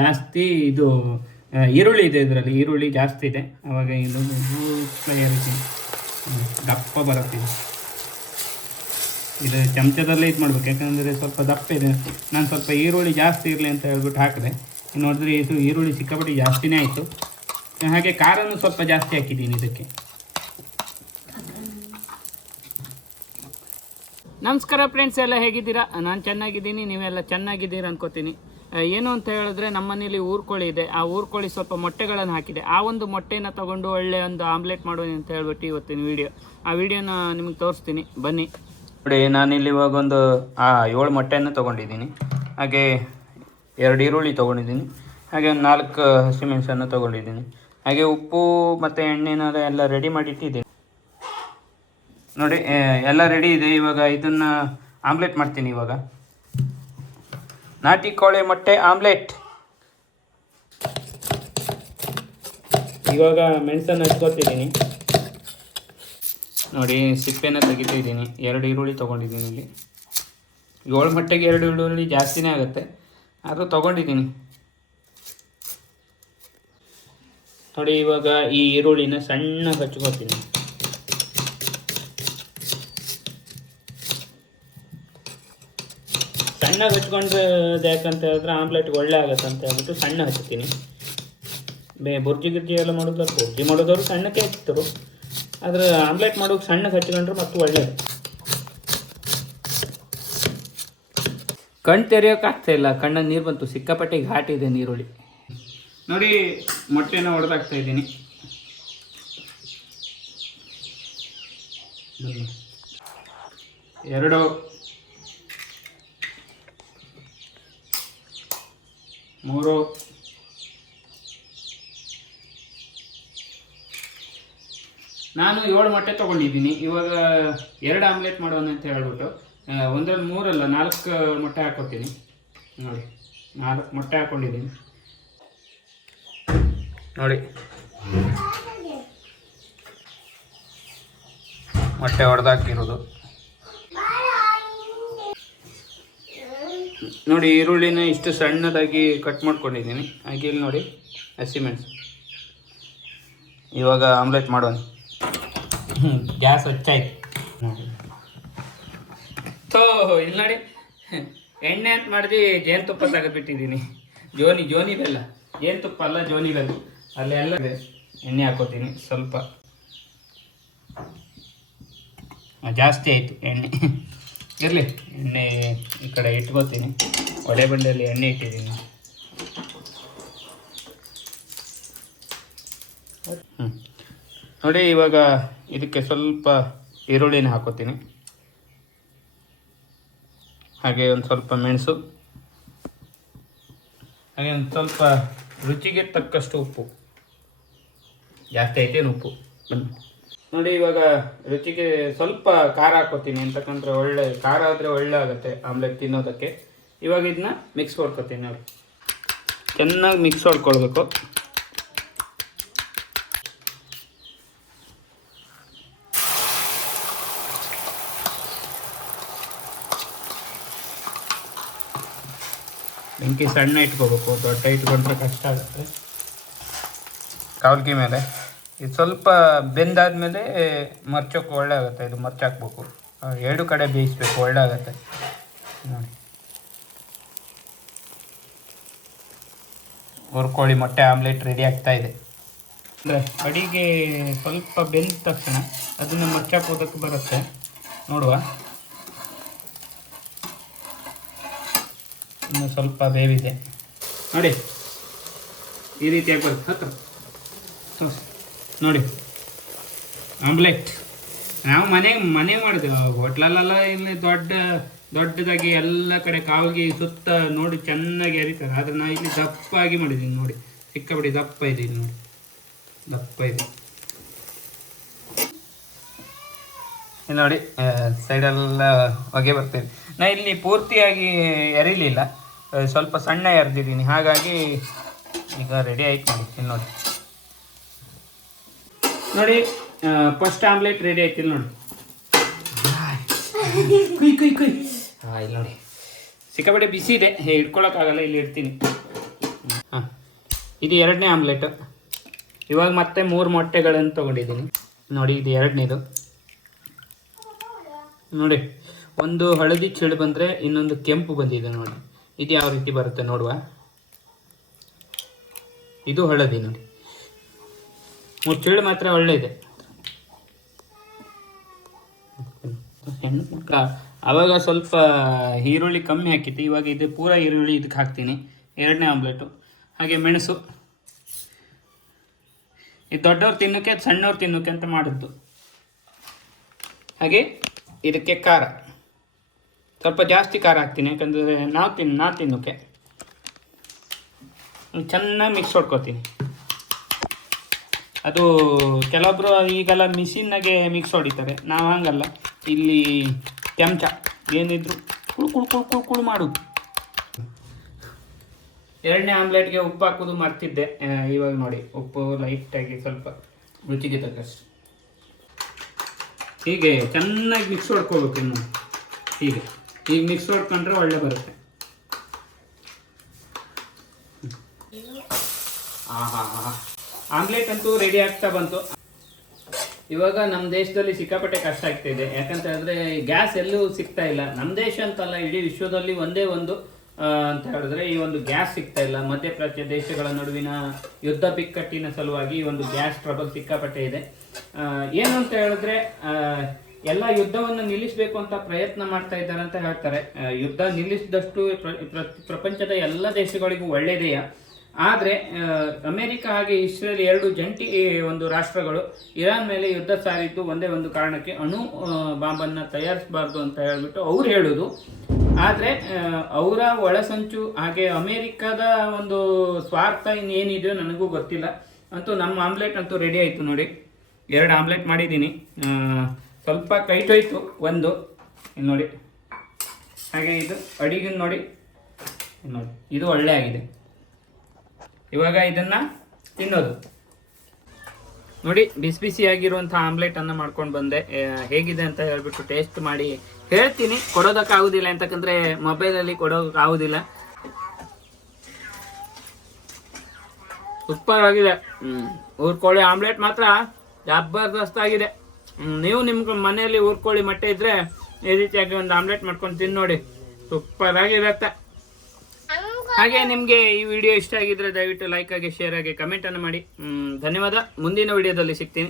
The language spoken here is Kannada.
ಜಾಸ್ತಿ ಇದು ಈರುಳ್ಳಿ ಇದೆ, ಇದರಲ್ಲಿ ಈರುಳ್ಳಿ ಜಾಸ್ತಿ ಇದೆ. ಅವಾಗ ಇದು ರೀತಿ ದಪ್ಪ ಬರುತ್ತೆ. ಇದು ಚಮಚದಲ್ಲೇ ಇದು ಮಾಡ್ಬೇಕು, ಯಾಕಂದರೆ ಸ್ವಲ್ಪ ದಪ್ಪ ಇದೆ. ನಾನು ಸ್ವಲ್ಪ ಈರುಳ್ಳಿ ಜಾಸ್ತಿ ಇರಲಿ ಅಂತ ಹೇಳ್ಬಿಟ್ಟು ಹಾಕಿದೆ. ನೋಡಿದ್ರೆ ಇದು ಈರುಳ್ಳಿ ಸಿಕ್ಕಾಪಟ್ಟೆ ಜಾಸ್ತಿನೇ ಆಯಿತು. ಹಾಗೆ ಖಾರನೂ ಸ್ವಲ್ಪ ಜಾಸ್ತಿ ಹಾಕಿದ್ದೀನಿ ಇದಕ್ಕೆ. ನಮಸ್ಕಾರ ಫ್ರೆಂಡ್ಸ್, ಎಲ್ಲ ಹೇಗಿದ್ದೀರಾ? ನಾನು ಚೆನ್ನಾಗಿದ್ದೀನಿ, ನೀವೆಲ್ಲ ಚೆನ್ನಾಗಿದ್ದೀರಾ ಅನ್ಕೋತೀನಿ. ಏನು ಅಂತ ಹೇಳಿದ್ರೆ, ನಮ್ಮ ಮನೇಲಿ ಊರ್ಕೋಳಿ ಇದೆ. ಆ ಊರ್ಕೋಳಿ ಸ್ವಲ್ಪ ಮೊಟ್ಟೆಗಳನ್ನು ಹಾಕಿದೆ. ಆ ಒಂದು ಮೊಟ್ಟೆನ ತೊಗೊಂಡು ಒಳ್ಳೆ ಒಂದು ಆಮ್ಲೆಟ್ ಮಾಡೋಣ ಅಂತ ಹೇಳ್ಬಿಟ್ಟು ಇವತ್ತಿನ ವೀಡಿಯೋ. ಆ ವಿಡಿಯೋನ ನಿಮಗೆ ತೋರಿಸ್ತೀನಿ, ಬನ್ನಿ ನೋಡಿ. ನಾನಿಲ್ಲಿ ಇವಾಗ ಒಂದು 7 ಮೊಟ್ಟೆಯನ್ನು ತೊಗೊಂಡಿದ್ದೀನಿ. ಹಾಗೆ 2 ಈರುಳ್ಳಿ ತೊಗೊಂಡಿದ್ದೀನಿ. ಹಾಗೆ ಒಂದು 4 ಹಸಿಮೆಣಸನ್ನು ತೊಗೊಂಡಿದ್ದೀನಿ. ಹಾಗೆ ಉಪ್ಪು ಮತ್ತು ಎಣ್ಣೆನ ಎಲ್ಲ ರೆಡಿ ಮಾಡಿಟ್ಟಿದ್ದೀನಿ ನೋಡಿ. ಎಲ್ಲ ರೆಡಿ ಇದೆ. ಇವಾಗ ಇದನ್ನು ಆಮ್ಲೆಟ್ ಮಾಡ್ತೀನಿ. ಇವಾಗ ನಾಟಿ ಕೋಳಿ ಮೊಟ್ಟೆ ಆಮ್ಲೆಟ್. ಇವಾಗ ಮೆಣಸನ್ನು ಹಚ್ಕೋತಿದ್ದೀನಿ ನೋಡಿ. ಸಿಪ್ಪೆನ ತೆಗಿತಿದ್ದೀನಿ. 2 ಈರುಳ್ಳಿ ತೊಗೊಂಡಿದ್ದೀನಿ. ಇಲ್ಲಿ 7 ಮೊಟ್ಟೆಗೆ 2 ಈರುಳ್ಳಿ ಜಾಸ್ತಿನೇ ಆಗುತ್ತೆ, ಆದರೂ ತೊಗೊಂಡಿದ್ದೀನಿ ನೋಡಿ. ಇವಾಗ ಈ ಈರುಳ್ಳಿನ ಸಣ್ಣ ಹಚ್ಕೋತೀನಿ. ಸಣ್ಣಗೆ ಹಚ್ಕೊಂಡ್ರೆ ಯಾಕಂತ ಹೇಳಿದ್ರೆ ಆಮ್ಲೆಟ್ಗೆ ಒಳ್ಳೆ ಆಗುತ್ತೆ ಅಂತ ಹೇಳ್ಬಿಟ್ಟು ಸಣ್ಣ ಹಚ್ತೀನಿ. ಬುರ್ಜಿ ಗಿರ್ಜಿ ಎಲ್ಲ ಮಾಡೋದವ್ರು, ಬುರ್ಜಿ ಮಾಡೋದವರು ಸಣ್ಣಕ್ಕೆ ಹಚ್ತಾರೆ. ಆದರೆ ಆಮ್ಲೆಟ್ ಮಾಡೋಕೆ ಸಣ್ಣಗೆ ಹಚ್ಕೊಂಡ್ರೆ ಮತ್ತು ಒಳ್ಳೆಯದು. ಕಣ್ಣು ತೆರೆಯೋಕ್ಕಾಗ್ತಾ ಇಲ್ಲ, ಕಣ್ಣಲ್ಲಿ ನೀರು ಬಂತು. ಸಿಕ್ಕಾಪಟ್ಟೆ ಘಾಟ್ ಇದೆ ನೀರುಳ್ಳಿ ನೋಡಿ. ಮೊಟ್ಟೆನ ಹೊಡೆದಾಕ್ತಾ ಇದ್ದೀನಿ. 2 3 ನಾನು 7 ಮೊಟ್ಟೆ ತೊಗೊಂಡಿದ್ದೀನಿ. ಇವಾಗ 2 ಆಮ್ಲೆಟ್ ಮಾಡೋಣ ಅಂತ ಹೇಳ್ಬಿಟ್ಟು 1 3 ಅಲ್ಲ 4 ಮೊಟ್ಟೆ ಹಾಕೋತೀನಿ ನೋಡಿ. 4 ಮೊಟ್ಟೆ ಹಾಕ್ಕೊಂಡಿದ್ದೀನಿ ನೋಡಿ. ಮೊಟ್ಟೆ ಹೊಡೆದಾಕಿರೋದು ನೋಡಿ. ಈರುಳ್ಳಿನ ಇಷ್ಟು ಸಣ್ಣದಾಗಿ ಕಟ್ ಮಾಡ್ಕೊಂಡಿದ್ದೀನಿ. ಹಾಗೆ ಇಲ್ಲಿ ನೋಡಿ ಹಸಿಮೆಣಸು. ಇವಾಗ ಆಮ್ಲೆಟ್ ಮಾಡೋಣ. ಗ್ಯಾಸ್ ಹಚ್ಚಾಯ್ತು. ಇಲ್ಲಿ ನೋಡಿ, ಎಣ್ಣೆ ಅಂತ ಮಾಡಿದೆ ಜೇನುತುಪ್ಪ ತೆಗೆದುಬಿಟ್ಟಿದ್ದೀನಿ. ಜೋನಿ ಬೆಲ್ಲ, ಜೇನುತುಪ್ಪ ಅಲ್ಲ, ಜೋನಿ ಬೆಲ್ಲ. ಅಲ್ಲೆಲ್ಲ ಎಣ್ಣೆ ಹಾಕೋತೀನಿ. ಸ್ವಲ್ಪ ಜಾಸ್ತಿ ಆಯಿತು ಎಣ್ಣೆ, ಇರಲಿ. ಎಣ್ಣೆ ಈ ಕಡೆ ಇಟ್ಕೋತೀನಿ. ಒಲೆ ಬಂಡೆಯಲ್ಲಿ ಎಣ್ಣೆ ಇಟ್ಟಿದ್ದೀನಿ. ನೋಡಿ, ಇವಾಗ ಇದಕ್ಕೆ ಸ್ವಲ್ಪ ಈರುಳ್ಳಿನ ಹಾಕೋತೀನಿ. ಹಾಗೆ ಒಂದು ಸ್ವಲ್ಪ ಮೆಣಸು, ಹಾಗೆ ಒಂದು ಸ್ವಲ್ಪ ರುಚಿಗೆ ತಕ್ಕಷ್ಟು ಉಪ್ಪು. ಜಾಸ್ತಿ ಐತೇನು ಉಪ್ಪು ನೋಡಿ. ಇವಾಗ ರುಚಿಗೆ ಸ್ವಲ್ಪ ಖಾರ ಹಾಕೋತೀನಿ, ಅಂತಕ್ಕಂದ್ರೆ ಒಳ್ಳೆ ಖಾರ ಆದರೆ ಒಳ್ಳೆ ಆಗುತ್ತೆ ಆಮ್ಲೆಟ್ ತಿನ್ನೋದಕ್ಕೆ. ಇವಾಗ ಇದನ್ನ ಮಿಕ್ಸ್ ಮಾಡ್ಕೊತೀನಿ ನೋಡಿ. ಚೆನ್ನಾಗಿ ಮಿಕ್ಸ್ ಮಾಡ್ಕೊಳ್ಬೇಕು. ಬೆಂಕಿ ಸಣ್ಣ ಇಟ್ಕೋಬೇಕು, ದೊಡ್ಡ ಇಟ್ಕೊಂಡ್ರೆ ಕಷ್ಟ ಆಗುತ್ತೆ. ಕಾವಲ್ಗಿ ಮೇಲೆ ಇದು ಸ್ವಲ್ಪ ಬೆಂದಾದ್ಮೇಲೆ ಮರ್ಚೋಕೆ ಒಳ್ಳೆ ಆಗುತ್ತೆ. ಇದು ಮರ್ಚಾಕ್ಬೇಕು, 2 ಕಡೆ ಬೇಯಿಸ್ಬೇಕು, ಒಳ್ಳೆ ಆಗುತ್ತೆ ನೋಡಿ. ಊರ್ಕೋಳಿ ಮೊಟ್ಟೆ ಆಮ್ಲೆಟ್ ರೆಡಿ ಆಗ್ತಾ ಇದೆ. ಅಂದರೆ ಅಡಿಗೆ ಸ್ವಲ್ಪ ಬೆಂದ ತಕ್ಷಣ ಅದನ್ನು ಮರ್ಚಾಕೋದಕ್ಕೆ ಬರುತ್ತೆ. ನೋಡುವ, ಇನ್ನು ಸ್ವಲ್ಪ ಬೇವಿದೆ ನೋಡಿ. ಈ ರೀತಿಯಾಗಿ ಬರುತ್ತೆ. ಹತ್ರ ನೋಡಿ ಆಮ್ಲೆಟ್. ನಾವು ಮನೆ ಮಾಡಿದೆವು, ಹೋಟ್ಲಲ್ಲೆಲ್ಲ ಇಲ್ಲಿ ದೊಡ್ಡದಾಗಿ ಎಲ್ಲ ಕಡೆ ಕಾವಿಗೆ ಸುತ್ತ ನೋಡಿ ಚೆನ್ನಾಗಿ ಅರಿತಾರೆ. ಆದರೆ ನಾನು ಇಲ್ಲಿ ದಪ್ಪಾಗಿ ಮಾಡಿದ್ದೀನಿ ನೋಡಿ. ಸಿಕ್ಕಾಪಟ್ಟೆ ದಪ್ಪ ಇದೆ ಇಲ್ಲಿ ನೋಡಿ, ದಪ್ಪ ಇದೆ ನೋಡಿ. ಸೈಡೆಲ್ಲ ಹೊಗೆ ಬರ್ತೇವೆ. ನಾನು ಇಲ್ಲಿ ಪೂರ್ತಿಯಾಗಿ ಎರಿಲಿಲ್ಲ, ಸ್ವಲ್ಪ ಸಣ್ಣ ಎರೆದಿದ್ದೀನಿ. ಹಾಗಾಗಿ ಈಗ ರೆಡಿ ಆಯ್ತು ನೋಡಿ. ಇಲ್ಲಿ ನೋಡಿ, ಫಸ್ಟ್ ಆಮ್ಲೆಟ್ ರೆಡಿ ಆಯ್ತು. ಇಲ್ಲಿ ನೋಡಿ, ಇಲ್ಲಿ ನೋಡಿ ಸಿಕ್ಕಾಪಟ್ಟೆ ಬಿಸಿ ಇದೆ, ಹಿಡ್ಕೊಳಕ್ಕಾಗಲ್ಲ. ಇಲ್ಲಿ ಇಡ್ತೀನಿ. ಹಾಂ, ಇದು ಎರಡನೇ ಆಮ್ಲೆಟ್. ಇವಾಗ ಮತ್ತೆ 3 ಮೊಟ್ಟೆಗಳನ್ನು ತೊಗೊಂಡಿದ್ದೀನಿ ನೋಡಿ. ಇದು ಎರಡನೇದು ನೋಡಿ. ಒಂದು ಹಳದಿ ಚೀಳು ಬಂದರೆ ಇನ್ನೊಂದು ಕೆಂಪು ಬಂದಿದೆ ನೋಡಿ. ಇದು ಯಾವ ರೀತಿ ಬರುತ್ತೆ ನೋಡುವ. ಇದು ಹಳದಿ ನೋಡಿ, 3 ಚೀಳು ಮಾತ್ರ ಒಳ್ಳೆ ಇದೆ. ಆವಾಗ ಸ್ವಲ್ಪ ಈರುಳ್ಳಿ ಕಮ್ಮಿ ಹಾಕಿತ್ತು, ಇವಾಗ ಇದು ಪೂರ ಈರುಳ್ಳಿ ಇದಕ್ಕೆ ಹಾಕ್ತೀನಿ. ಎರಡನೇ ಆಮ್ಲೆಟು. ಹಾಗೆ ಮೆಣಸು, ಇದು ದೊಡ್ಡವ್ರು ತಿನ್ನೋಕ್ಕೆ ಸಣ್ಣವ್ರು ತಿನ್ನೋಕ್ಕೆ ಅಂತ ಮಾಡಿದ್ದು. ಹಾಗೆ ಇದಕ್ಕೆ ಖಾರ ಸ್ವಲ್ಪ ಜಾಸ್ತಿ ಖಾರ ಹಾಕ್ತೀನಿ, ಯಾಕಂದರೆ ನಾವು ತಿನ್ನೋಕ್ಕೆ. ಚೆನ್ನಾಗಿ ಮಿಕ್ಸ್ ಹೊಡ್ಕೊತೀನಿ. ಅದು ಕೆಲವೊಬ್ಬರು ಈಗೆಲ್ಲ ಮಿಷಿನ್ನಾಗೆ ಮಿಕ್ಸ್ ಹೊಡಿತಾರೆ, ನಾವು ಹಂಗಲ್ಲ. ಇಲ್ಲಿ ಚಮಚ ಏನಿದ್ರು ಕುಳು ಕುಳು ಕುಳು ಕುಳು ಕುಳು ಮಾಡೋದು. ಎರಡನೇ ಆಮ್ಲೆಟ್ಗೆ ಉಪ್ಪು ಹಾಕೋದು ಮರ್ತಿದ್ದೆ. ಇವಾಗ ನೋಡಿ, ಉಪ್ಪು ಲೈಟಾಗಿ ಸ್ವಲ್ಪ ರುಚಿಗೆ ತಕ್ಕಷ್ಟು. ಹೀಗೆ ಚೆನ್ನಾಗಿ ಮಿಕ್ಸ್ ಹೊಡ್ಕೋಬೇಕು. ಇನ್ನು ಹೀಗೆ ಮಿಕ್ಸ್ ಹೊಡ್ಕೊಂಡ್ರೆ ಒಳ್ಳೆ ಬರುತ್ತೆ. ಆಮ್ಲೆಟ್ ಅಂತೂ ರೆಡಿ ಆಗ್ತಾ ಬಂತು. ಇವಾಗ ನಮ್ಮ ದೇಶದಲ್ಲಿ ಸಿಕ್ಕಾಪಟ್ಟೆ ಕಷ್ಟ ಆಗ್ತಾಯಿದೆ. ಯಾಕಂತ ಹೇಳಿದ್ರೆ ಗ್ಯಾಸ್ ಎಲ್ಲೂ ಸಿಗ್ತಾ ಇಲ್ಲ. ನಮ್ಮ ದೇಶ ಅಂತಲ್ಲ, ಇಡೀ ವಿಶ್ವದಲ್ಲಿ ಒಂದೇ ಒಂದು ಅಂತ ಹೇಳಿದ್ರೆ ಈ ಒಂದು ಗ್ಯಾಸ್ ಸಿಗ್ತಾ ಇಲ್ಲ. ಮಧ್ಯಪ್ರಾಚ್ಯ ದೇಶಗಳ ನಡುವಿನ ಯುದ್ಧ ಬಿಕ್ಕಟ್ಟಿನ ಸಲುವಾಗಿ ಈ ಒಂದು ಗ್ಯಾಸ್ ಟ್ರಬಲ್ ಸಿಕ್ಕಾಪಟ್ಟೆ ಇದೆ. ಏನು ಅಂತ ಹೇಳಿದ್ರೆ ಎಲ್ಲ ಯುದ್ಧವನ್ನು ನಿಲ್ಲಿಸಬೇಕು ಅಂತ ಪ್ರಯತ್ನ ಮಾಡ್ತಾ ಇದ್ದಾರೆ ಅಂತ ಹೇಳ್ತಾರೆ. ಯುದ್ಧ ನಿಲ್ಲಿಸಿದಷ್ಟು ಪ್ರಪಂಚದ ಎಲ್ಲ ದೇಶಗಳಿಗೂ ಒಳ್ಳೆಯದೆಯಾ. ಆದರೆ ಅಮೆರಿಕ ಹಾಗೆ ಇಸ್ರೇಲ್ 2 ಜಂಟಿ ಒಂದು ರಾಷ್ಟ್ರಗಳು ಇರಾನ್ ಮೇಲೆ ಯುದ್ಧ ಸಾರಿದ್ದು ಒಂದೇ ಒಂದು ಕಾರಣಕ್ಕೆ, ಅಣು ಬಾಂಬನ್ನು ತಯಾರಿಸಬಾರ್ದು ಅಂತ ಹೇಳ್ಬಿಟ್ಟು ಅವ್ರು ಹೇಳೋದು. ಆದರೆ ಅವರ ಒಳಸಂಚು ಹಾಗೆ ಅಮೇರಿಕದ ಒಂದು ಸ್ವಾರ್ಥ ಇನ್ನೇನಿದೆಯೋ ನನಗೂ ಗೊತ್ತಿಲ್ಲ. ಅಂತೂ ನಮ್ಮ ಆಮ್ಲೆಟ್ ಅಂತೂ ರೆಡಿ ಆಯಿತು ನೋಡಿ. 2 ಆಮ್ಲೆಟ್ ಮಾಡಿದ್ದೀನಿ. ಸ್ವಲ್ಪ ಕೈಟೋಯ್ತು ಒಂದು, ಇಲ್ಲಿ ನೋಡಿ. ಹಾಗೆ ಇದು ಅಡಿಗೆ ನೋಡಿ, ಇದು ಒಳ್ಳೆ ಆಗಿದೆ. ಇವಾಗ ಇದನ್ನು ತಿನ್ನೋದು ನೋಡಿ. ಬಿಸಿ ಬಿಸಿಯಾಗಿರುವಂಥ ಆಮ್ಲೆಟನ್ನು ಮಾಡ್ಕೊಂಡು ಬಂದೆ. ಹೇಗಿದೆ ಅಂತ ಹೇಳ್ಬಿಟ್ಟು ಟೇಸ್ಟ್ ಮಾಡಿ ಹೇಳ್ತೀನಿ. ಕೊಡೋದಕ್ಕಾಗೋದಿಲ್ಲ ಅಂತಕ್ಕಂದ್ರೆ ಮೊಬೈಲಲ್ಲಿ ಕೊಡೋಕ್ಕಾಗೋದಿಲ್ಲ. ಸೂಪರ್ ಆಗಿದೆ. ಊರ್ಕೋಳಿ ಆಮ್ಲೆಟ್ ಮಾತ್ರ ಜಬರ್ದಸ್ತ್ ಆಗಿದೆ. ನೀವು ನಿಮ್ಮ ಮನೆಯಲ್ಲಿ ಊರ್ಕೋಳಿ ಮೊಟ್ಟೆ ಇದ್ರೆ ಈ ರೀತಿಯಾಗಿ ಒಂದು ಆಮ್ಲೆಟ್ ಮಾಡ್ಕೊಂಡು ತಿಂದು ನೋಡಿ, ಸೂಪರ್ ಆಗಿರುತ್ತೆ. ಹಾಗೆ ನಿಮಗೆ ಈ ವಿಡಿಯೋ ಇಷ್ಟ ಆಗಿದ್ರೆ ದಯವಿಟ್ಟು ಲೈಕ್ ಆಗಿ, ಶೇರ್ ಆಗಿ, ಕಮೆಂಟನ್ನು ಮಾಡಿ. ಧನ್ಯವಾದ. ಮುಂದಿನ ವಿಡಿಯೋದಲ್ಲಿ ಸಿಗ್ತೀನಿ.